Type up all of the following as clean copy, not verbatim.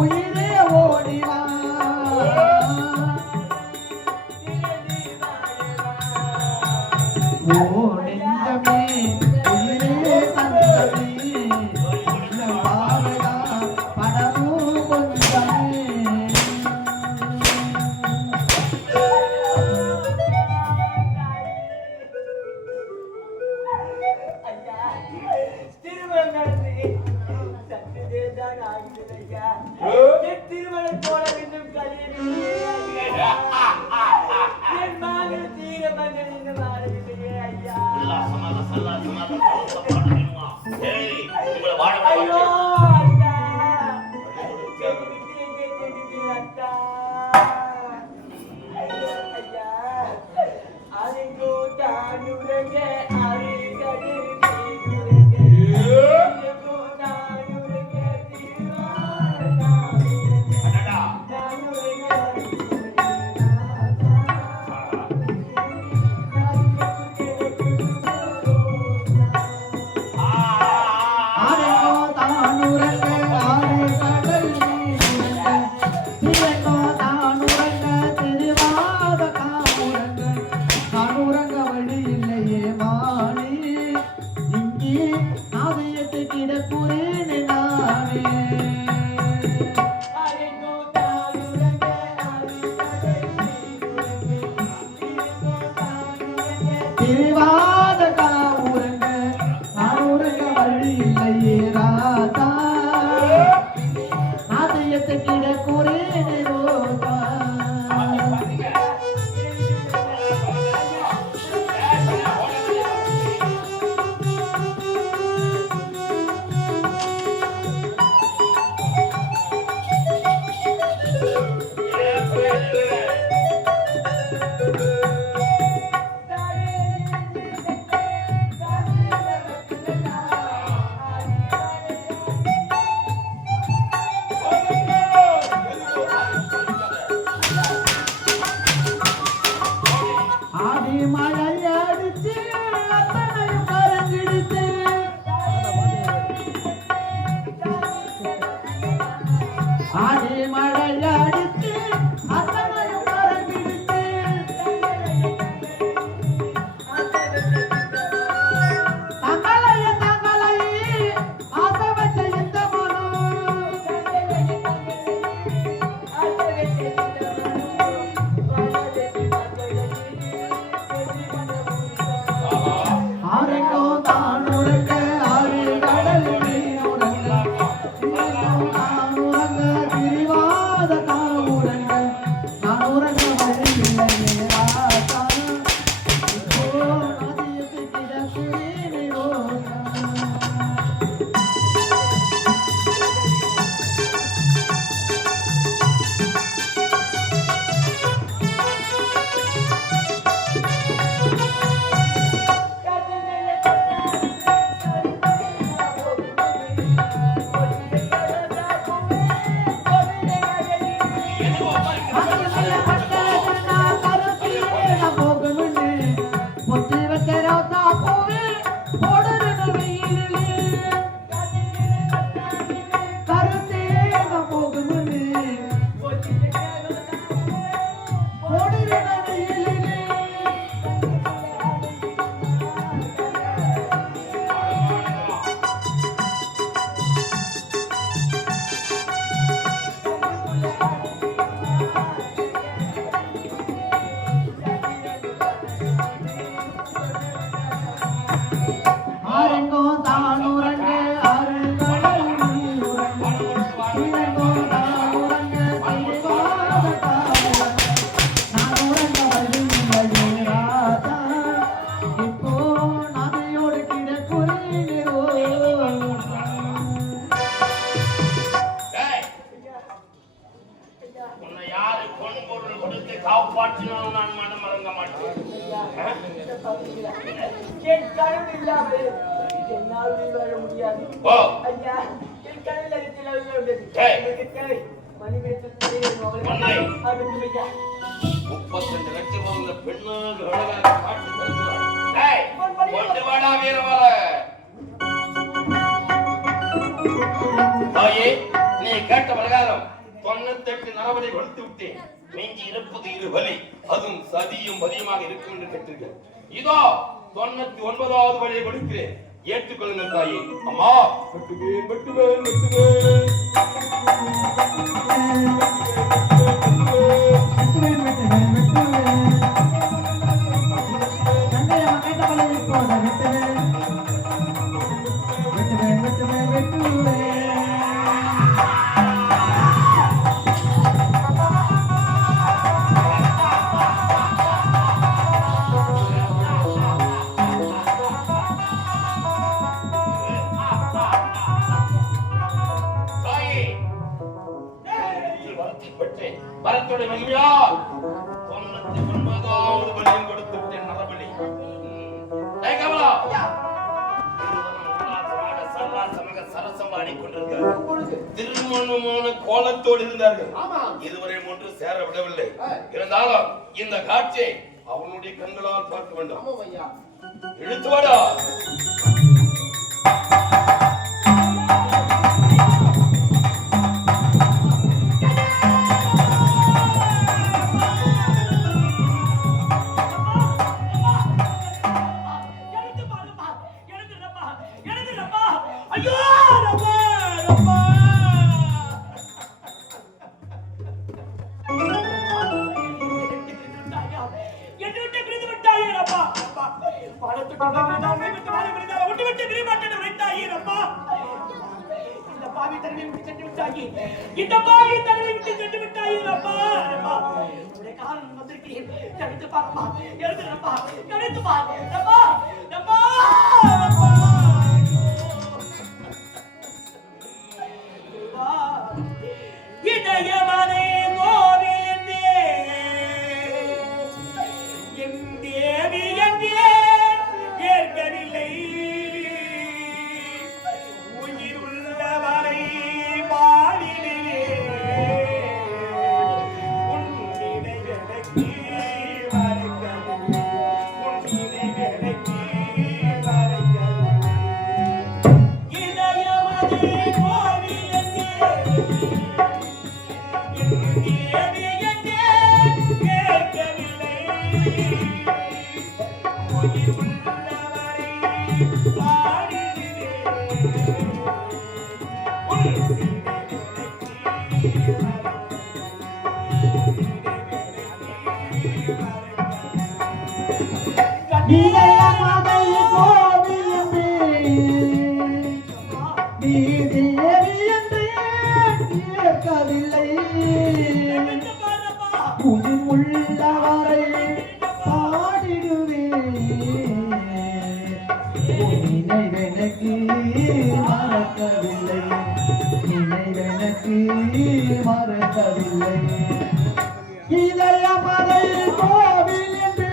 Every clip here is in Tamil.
உயிரே ஓடிவா ஓ நெஞ்சமே உயிரே தந்தமே பாவையா படமும் கொஞ்சமே திருமணம் போல இன்னும் கல்யாணம் என் மகள் தீரமங்கள் இன்னும் ஆடவில்லையே ஐயா. ஐயோ அத்தா அத்தா ஐயா அரைங்கோ தானுரங்க அரைங்கடு நீ கேட்ட பிரகாரம் 98 நரபலி கொடுத்து விட்டேன். மிஞ்சி இருப்பது 2 பலி, அதுவும் சதியும் பதியுமாக இருக்கும் என்று கேட்டீர்கள். இதோ 99வது பலியை கொடுக்கிறேன், ஏற்றுக்கொள்ளுங்கள் தாயே. அம்மா வெட்டுவேன் வெட்டுவேன் வெட்டுவேன். வரத்தோட மகிமையால் 99வது பலியும் கொடுத்து விட்டேன் நரபலி. கமலா சரசம் ஆடிக்கொண்டிருக்கிறார்கள். திருமணமான கோலத்தோடு இருந்தார்கள். இதுவரை ஒன்று சேர விடவில்லை. இருந்தாலும் இந்த காட்சியை அவனுடைய கண்களால் பார்க்க வேண்டும். இழுத்து வாடா. இந்த பாவி தன்னை விட்டு சென்று விட்டாயே அப்பா. உடைய காலம் வந்திருக்கிறேன், கணித்து பாருப்பா, எழுதுறப்பா, கணித்து பாரு அப்பா அப்பா அப்பா. இதயமனை கோவிலே என் தேவி எங்கே ஏற்கவில்லை. உயிர் உள்ளவரை பாடினே உன் நினைவெனக்கு மறக்கவில்லை. உன் நினைவெனக்கு மறக்கவில்லை. இதயமனை கோவிலே உள்ளவரை பாடிடுவேன். நினைவெனக்கு மறக்கவில்லை, நினைவெனக்கு மறக்கவில்லை. இதயமலை கோவில் என்று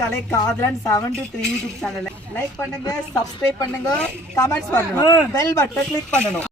கலை காதலன் 723 யூடியூப் சேனல் லைக் பண்ணுங்க, சப்ஸ்கிரைப் பண்ணுங்க, கமெண்ட்ஸ் பண்ணுங்க, பெல் பட்டன் கிளிக் பண்ணணும்.